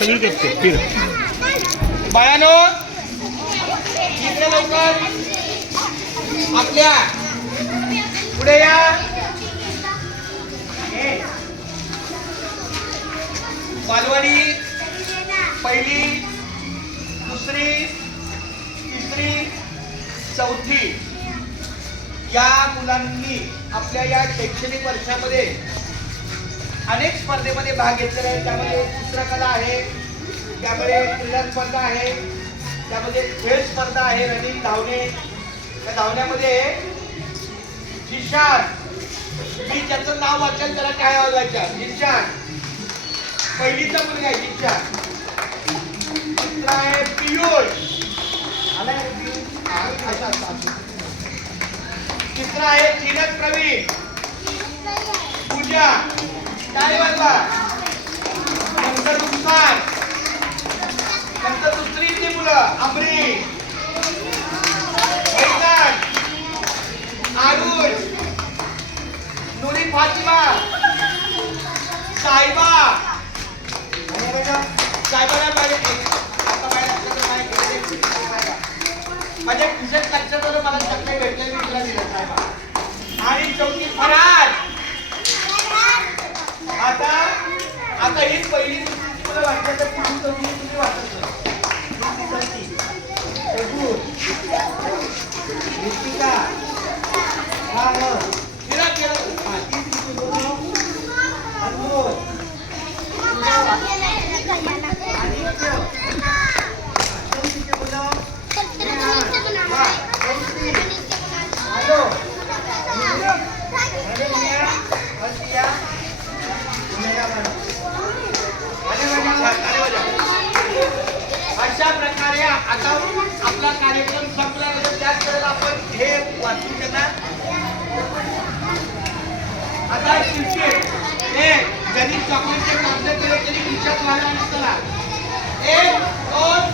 सगळी करते ठीक आहे. बाळानो इकडे लवकर आपल्या पुढे या. बालवाडी पहिली दुसरी तिसरी चौथी या मुलांनी आपल्या या शैक्षणिक वर्षामध्ये अनेक स्पर्धेमध्ये भाग घेतलेला आहे. त्यामध्ये चित्रकला आहे, त्यामध्ये क्रीडा स्पर्धा आहे, त्यामध्ये खेळ स्पर्धा आहे, रनिंग धावणे. त्या धावण्यामध्ये जिशान, मी ज्याचं नाव वाचेल त्याला काय वाजायचं. जिशान पहिलीचा मुलगा आहे. जिशान दुसरा आहे पियुष, तिसरा आहे धीरज प्रवीण, पूजा काय वाजवा, नंतर नुकसान, नंतर दुसरी ती मुलं अमरी, आरुष, नूरी फातिमा, साहिबा. माझ्या खिशात लक्षात मला चक्कर भेटले मी तुला दिलं साहेबा. आणि चौथी फराज. आता ही पहिली तुला वाटतं तर पुढून चौथी तुम्ही वाटत अशा प्रकारे आता आपला कार्यक्रम संपल्यानंतर त्याच वेळेला आपण हे वाचून त्यांना आता क्रिकेट हे ज्यांनी चॉकलेटचे कागद केले त्यांनी खिशात घालायला नसताना 1 2